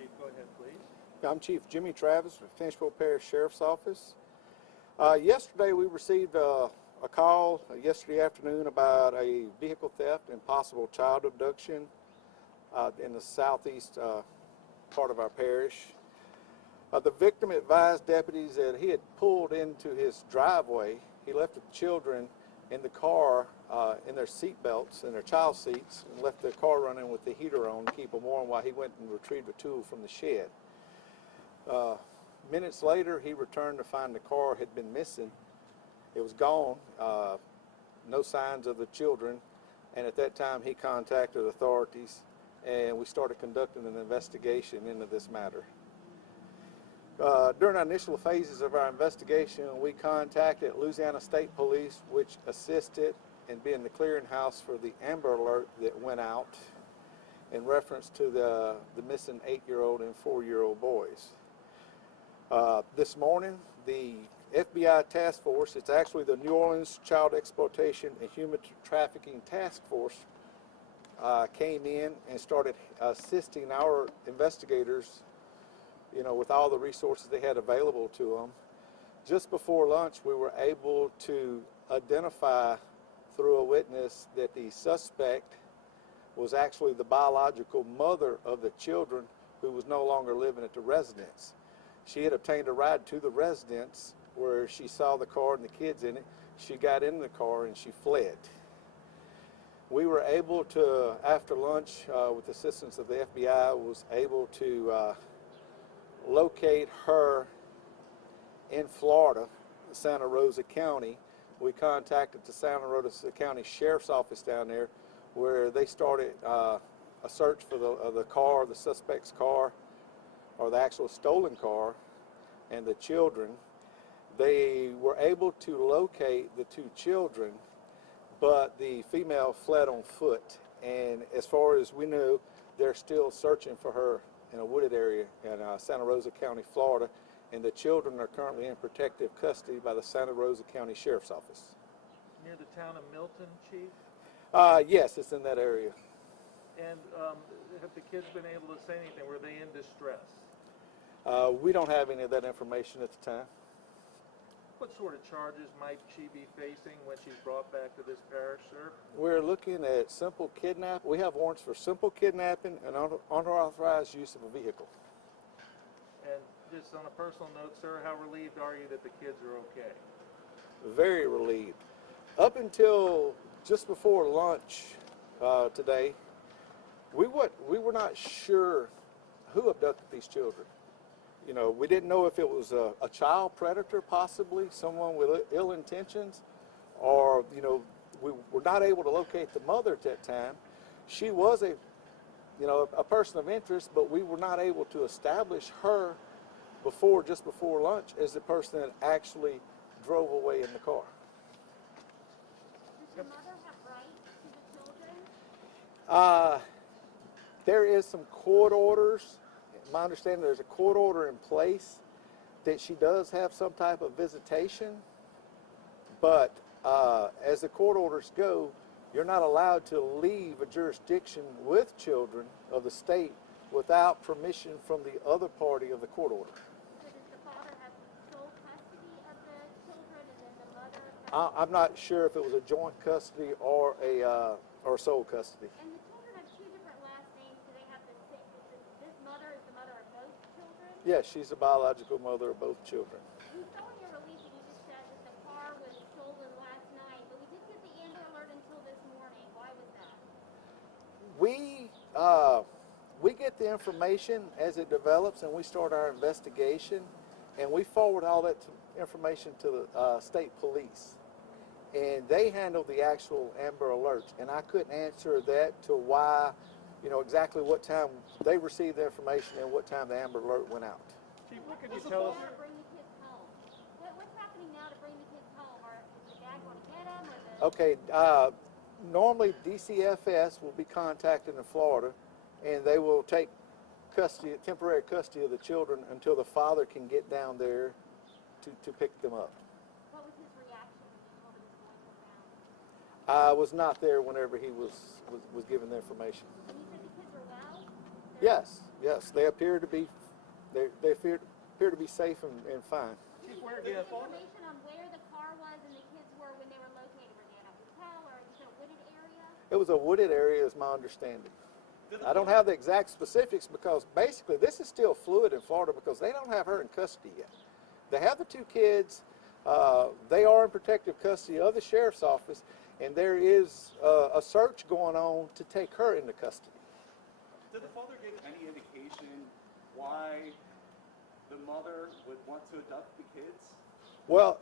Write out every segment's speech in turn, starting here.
Chief, go ahead, please. I'm Chief Jimmy Travis with Finchville Parish Sheriff's Office. Yesterday we received a call yesterday afternoon about a vehicle theft and possible child abduction in the southeast part of our parish. The victim advised deputies that he had pulled into his driveway. He left the children in the car in their seat belts, in their child seats, and left the car running with the heater on to keep them warm while he went and retrieved a tool from the shed. Minutes later, he returned to find the car had been missing. It was gone, no signs of the children, and at that time he contacted authorities and we started conducting an investigation into this matter. During our initial phases of our investigation, we contacted Louisiana State Police, which assisted in being the clearinghouse for the Amber Alert that went out in reference to the missing 8-year-old and 4-year-old boys. This morning, the FBI task force, it's actually the New Orleans Child Exploitation and Human Trafficking Task Force, came in and started assisting our investigators, with all the resources they had available to them. Just before lunch, we were able to identify through a witness that the suspect was actually the biological mother of the children who was no longer living at the residence. She had obtained a ride to the residence where she saw the car and the kids in it. She got in the car and she fled. We were able to, after lunch, with the assistance of the FBI, was able to locate her in Florida, Santa Rosa County. We contacted the Santa Rosa County Sheriff's Office down there, where they started a search for the car, the suspect's car, or the actual stolen car, and the children. They were able to locate the 2 children, but the female fled on foot. And as far as we know, they're still searching for her in a wooded area in Santa Rosa County, Florida, and the children are currently in protective custody by the Santa Rosa County Sheriff's Office. Near the town of Milton, Chief? Yes, it's in that area. And have the kids been able to say anything? Were they in distress? We don't have any of that information at the time. What sort of charges might she be facing when she's brought back to this parish, sir? We're looking at simple kidnapping. We have warrants for simple kidnapping and unauthorized use of a vehicle. And just on a personal note, sir, how relieved are you that the kids are okay? Very relieved. Up until just before lunch today, we were not sure who abducted these children. We didn't know if it was a child predator, possibly someone with ill intentions, or we were not able to locate the mother at that time. She was a person of interest, but we were not able to establish her just before lunch as the person that actually drove away in the car. Does the mother have rights to the children? There is some court orders. My understanding, there's a court order in place that she does have some type of visitation, but as the court orders go, you're not allowed to leave a jurisdiction with children of the state without permission from the other party of the court order. So does the father have sole custody of the children and then the mother? I'm not sure if it was a joint custody or sole custody. And the children have 2 different last names. Do they have the same? This mother is the mother of both children? Yes, she's the biological mother of both children. We saw in your release that you just said that the car was stolen last night, but we didn't get the Amber Alert until this morning. Why was that? We get the information as it develops, and we start our investigation, and we forward all that information to the state police, and they handle the actual Amber Alerts. And I couldn't answer that to why, exactly what time they received the information and what time the Amber Alert went out. Chief, what could you tell us? Bring the kids home. What's happening now to bring the kids home? Is the dad going to get them? Or the... Okay, normally DCFS will be contacted in Florida, and they will take temporary custody of the children until the father can get down there to pick them up. What was his reaction when you told him his boys were found? I was not there whenever he was given the information. And you said the kids are well? Yes, Yes, they appear to be, they appear to be safe and fine. Chief, Did where you again? get information on where the car was and the kids were when they were located? Were they in a hotel or is it a wooded area? It was a wooded area, is my understanding. I don't have the exact specifics because basically this is still fluid in Florida because they don't have her in custody yet. They have the two kids. They are in protective custody of the sheriff's office, and there is a search going on to take her into custody. Did the father give any indication why the mother would want to adopt the kids? Well,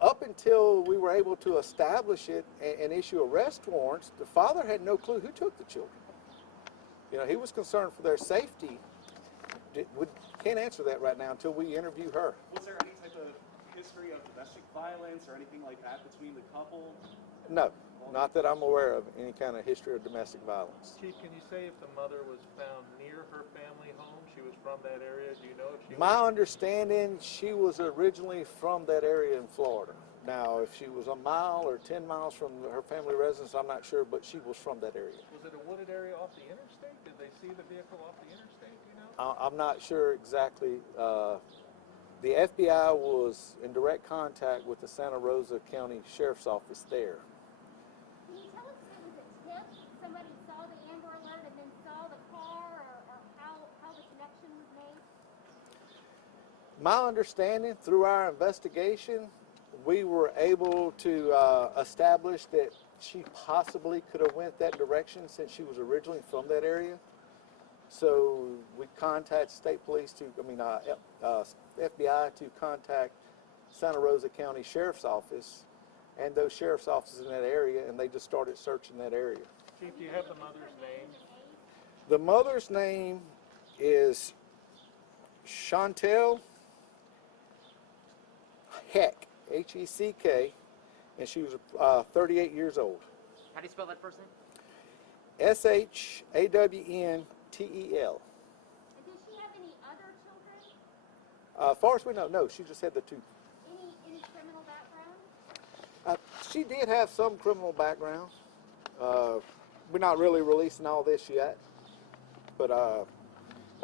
up until we were able to establish it and issue arrest warrants, the father had no clue who took the children. You know, he was concerned for their safety. We can't answer that right now until we interview her. Was there any type of history of domestic violence or anything like that between the couple? No, not that I'm aware of any kind of history of domestic violence. Chief, can you say if the mother was found near her family home? She was from that area. Do you know if she was? My understanding, she was originally from that area in Florida. Now, if she was a mile or 10 miles from her family residence, I'm not sure, but she was from that area. Was it a wooded area off the interstate? Did they see the vehicle off the interstate? Do you know? I'm not sure exactly. The FBI was in direct contact with the Santa Rosa County Sheriff's Office there. Can you tell us if it was a tip? Somebody saw the Amber Alert and then saw the car or how the connection was made? My understanding through our investigation, we were able to establish that she possibly could have went that direction since she was originally from that area. So we contacted state police FBI to contact Santa Rosa County Sheriff's Office and those sheriff's offices in that area, and they just started searching that area. Chief, do you have the mother's name? The mother's name is Chantel Heck, Heck, and she was 38 years old. How do you spell that first name? Shawntel. And does she have any other children? As far as we know, no, she just had the two. Any criminal background? She did have some criminal background. We're not really releasing all this yet, but I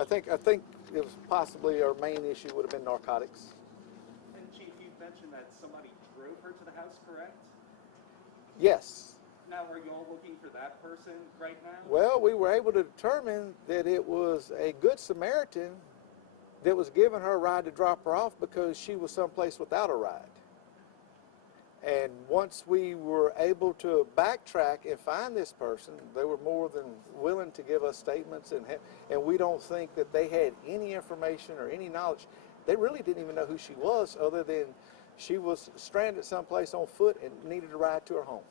think it was possibly our main issue would have been narcotics. And Chief, you mentioned that somebody drove her to the house, correct? Yes. Now, are you all looking for that person right now? Well, we were able to determine that it was a good Samaritan that was giving her a ride to drop her off because she was someplace without a ride. And once we were able to backtrack and find this person, they were more than willing to give us statements, and we don't think that they had any information or any knowledge. They really didn't even know who she was other than she was stranded someplace on foot and needed a ride to her home.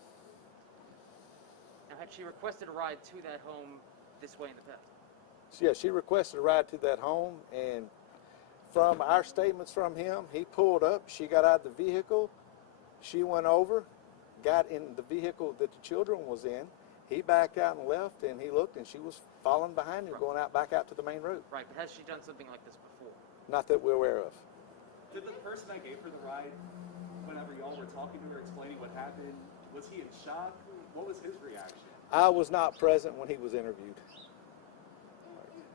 Now, had she requested a ride to that home this way in the past? So, yeah, she requested a ride to that home, and from our statements from him, he pulled up, she got out of the vehicle, she went over, got in the vehicle that the children was in, he backed out and left, and he looked, and she was following behind him, going back out to the main road. Right, but has she done something like this before? Not that we're aware of. Did the person that gave her the ride, whenever y'all were talking to her, explaining what happened, was he in shock? What was his reaction? I was not present when he was interviewed. Is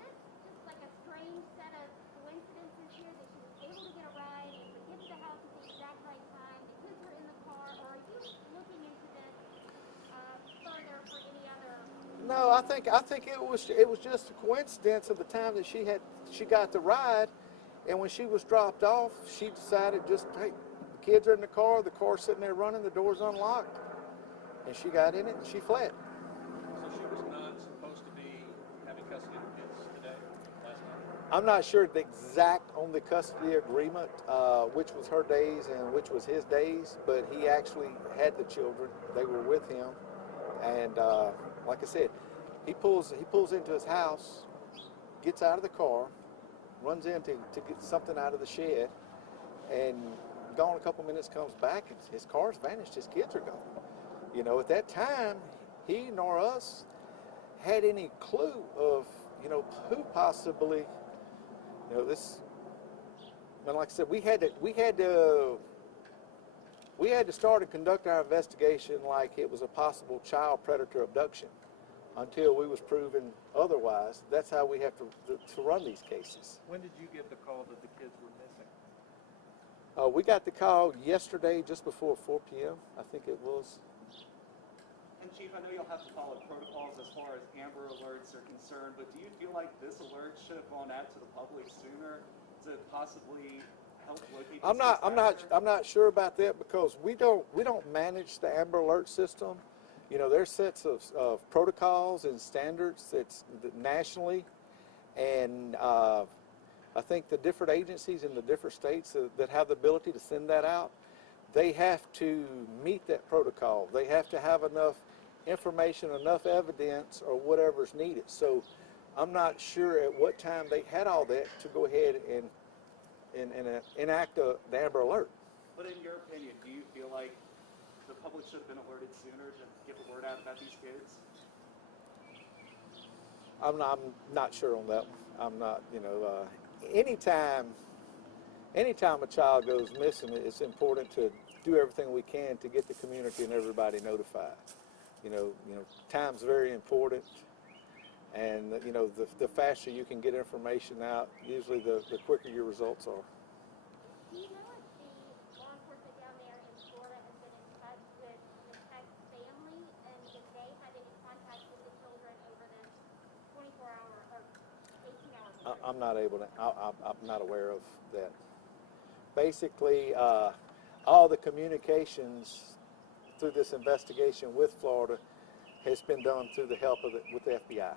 this just like a strange set of coincidences here that she was able to get a ride and to get to the house at the exact right time? The kids were in the car, or are you looking into this further for any other? No, I think it was just a coincidence of the time that she got the ride, and when she was dropped off, she decided just, hey, the kids are in the car's sitting there running, the door's unlocked, and she got in it and she fled. So she was not supposed to be having custody of the kids today, last night? I'm not sure the exact on the custody agreement, which was her days and which was his days, but he actually had the children. They were with him, and like I said, he pulls into his house, gets out of the car, runs in to get something out of the shed, and gone a couple minutes, comes back, and his car's vanished. His kids are gone. You know, at that time, he nor us had any clue of, you know, who possibly, you know, this. And like I said, we had to start and conduct our investigation like it was a possible child predator abduction. until we was proven otherwise. That's how we have to run these cases. When did you get the call that the kids were missing? We got the call yesterday just before 4 p.m. I think it was. And Chief, I know you'll have to follow protocols as far as Amber Alerts are concerned, but do you feel like this alert should have gone out to the public sooner to possibly help locate these kids faster? I'm not sure about that because we don't manage the Amber Alert system. You know, there's sets of protocols and standards that's nationally, and I think the different agencies in the different states that have the ability to send that out, they have to meet that protocol. They have to have enough information, enough evidence, or whatever's needed. So I'm not sure at what time they had all that to go ahead and enact the Amber Alert. But in your opinion, do you feel like the public should have been alerted sooner to get the word out about these kids? I'm not sure on that one. I'm not, you know, anytime a child goes missing, it's important to do everything we can to get the community and everybody notified. You know, time's very important, and you know, the faster you can get information out, usually the quicker your results are. Do you know if the law enforcement down there in Florida has been in touch with the Tech's family, and if they had any contact with the children over this 24-hour or 18-hour period? I'm not able to. I'm not aware of that. Basically, all the communications through this investigation with Florida has been done through the help of with the FBI.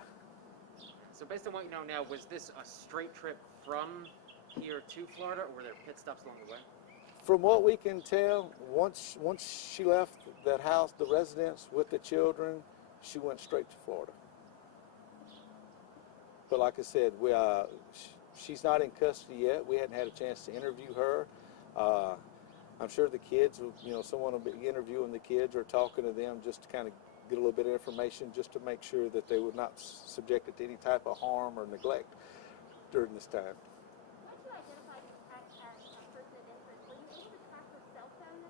So based on what you know now, was this a straight trip from here to Florida, or were there pit stops along the way? From what we can tell, once she left that house, the residence with the children, she went straight to Florida. But like I said, she's not in custody yet. We hadn't had a chance to interview her. I'm sure the kids, someone will be interviewing the kids or talking to them just to kind of get a little bit of information just to make sure that they were not subjected to any type of harm or neglect during this time. Once you identified the Tech as a person of interest, were you able to track her cell phone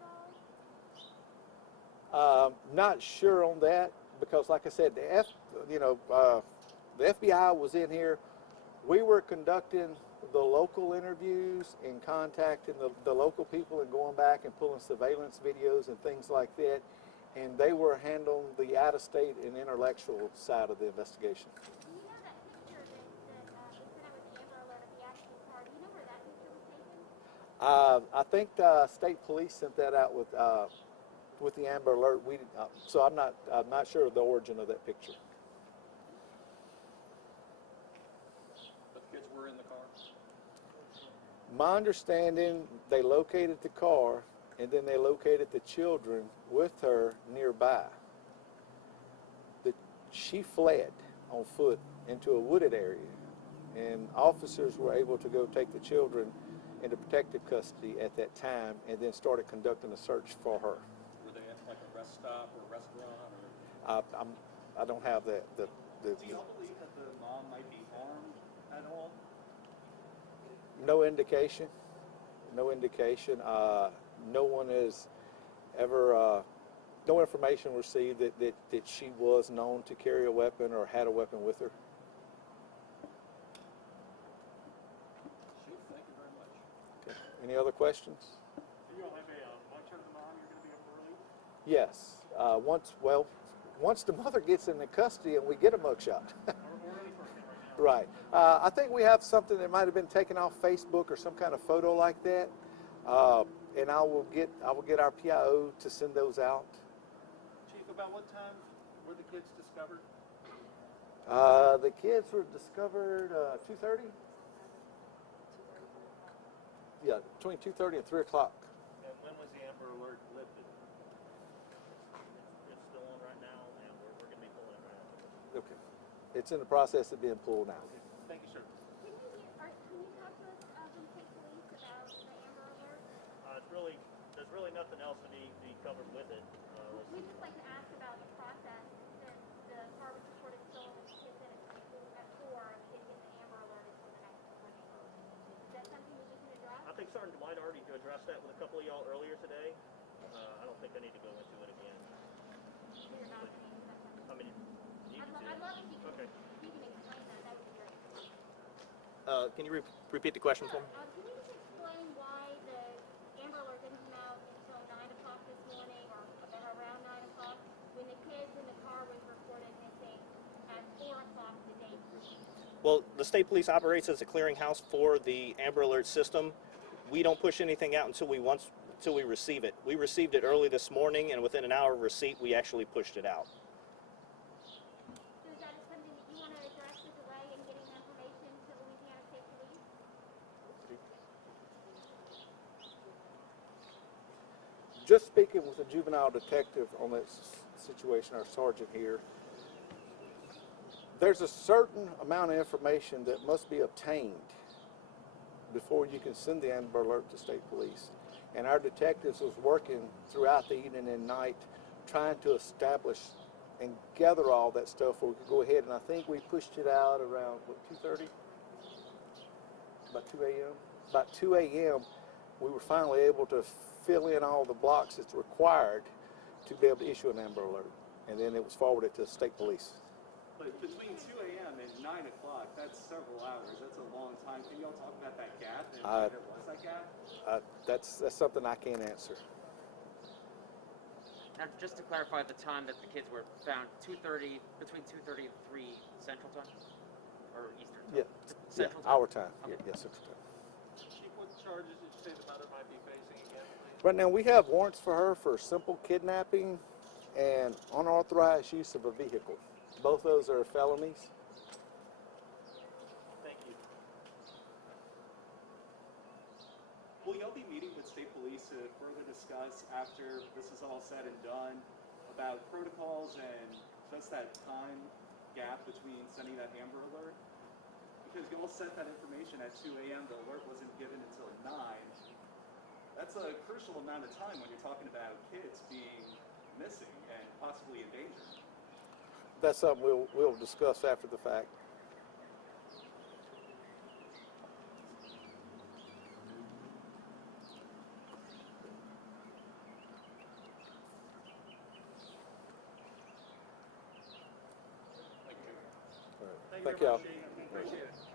at all? Not sure on that because, like I said, the FBI was in here. We were conducting the local interviews and contacting the local people and going back and pulling surveillance videos and things like that. And they were handling the out-of-state and intellectual side of the investigation. Do you know that picture that they sent out with the Amber Alert of the accident car? Do you know where that picture was taken? I think the state police sent that out with the Amber Alert. So I'm not sure of the origin of that picture. But the kids were in the car? My understanding, they located the car and then they located the children with her nearby. She fled on foot into a wooded area, and officers were able to go take the children into protective custody at that time and then started conducting a search for her. Were they at like a rest stop or a restaurant? Or? I don't have that. Do y'all believe that the mom might be harmed at all? No indication. No indication. No one has ever, no information received that she was known to carry a weapon or had a weapon with her. Chief, thank you very much. Okay. Any other questions? Do you all have a mugshot of the mom you're going to be able to release? Yes. Once the mother gets into custody and we get a mugshot. Or any person right now? Right. I think we have something that might have been taken off Facebook or some kind of photo like that. And I will get our PIO to send those out. Chief, about what time were the kids discovered? The kids were discovered 2:30. Yeah, between 2:30 and 3 o'clock. And when was the Amber Alert lifted? It's still on right now, and we're going to be pulling it right after this. Okay. It's in the process of being pulled now. Thank you, sir. Can you talk to us from State Police about the Amber Alert? There's really nothing else to be covered with it. We'd just like to ask about the process since the car was reported stolen with the kids in it at 4 and we didn't get the Amber Alert until the next morning. Is that something that we can address? I think Sergeant Dwight already addressed that with a couple of y'all earlier today. I don't think I need to go into it again. You're not going to answer that question. I mean, you can do I'd it. love Can you repeat the question for me? Can you just explain why the Amber Alert didn't come out until 9 o'clock this morning, or around 9 o'clock, when the kids in the car was reported missing at 4 o'clock the day before? Well, the state police operates as a clearinghouse for the Amber Alert system. We don't push anything out until we receive it. We received it early this morning, and within an hour of receipt, we actually pushed it out. So is that something that you want to address, the delay in getting the information to Louisiana State Police? Just speaking with a juvenile detective on this situation, our sergeant here, there's a certain amount of information that must be obtained before you can send the Amber Alert to state police. And our detectives was working throughout the evening and night trying to establish and gather all that stuff so we could go ahead. And I think we pushed it out around, what, 2:30? About 2 a.m.? About 2 a.m. we were finally able to fill in all the blocks that's required to be able to issue an Amber Alert. And then it was forwarded to the state police. But between 2 a.m. and 9 o'clock, that's several hours. That's a long time. Can y'all talk about that gap and why there was that gap? That's something I can't answer. Now, just to clarify the time that the kids were found, between 2:30 and 3 Central Time? Or Eastern Time? Central Time? Our time. Okay. Yes, Central Time. Chief, what charges did you say the mother might be facing again, please? Right now, we have warrants for her for simple kidnapping and unauthorized use of a vehicle. Both those are felonies. Thank you. Will y'all be meeting with state police to further discuss after this is all said and done about protocols and just that time gap between sending that Amber Alert? Because y'all sent that information at 2 a.m. The alert wasn't given until 9. That's a crucial amount of time when you're talking about kids being missing and possibly in danger. That's something we'll discuss after the fact. Thank you Thank very y'all. much, Chief. Appreciate it.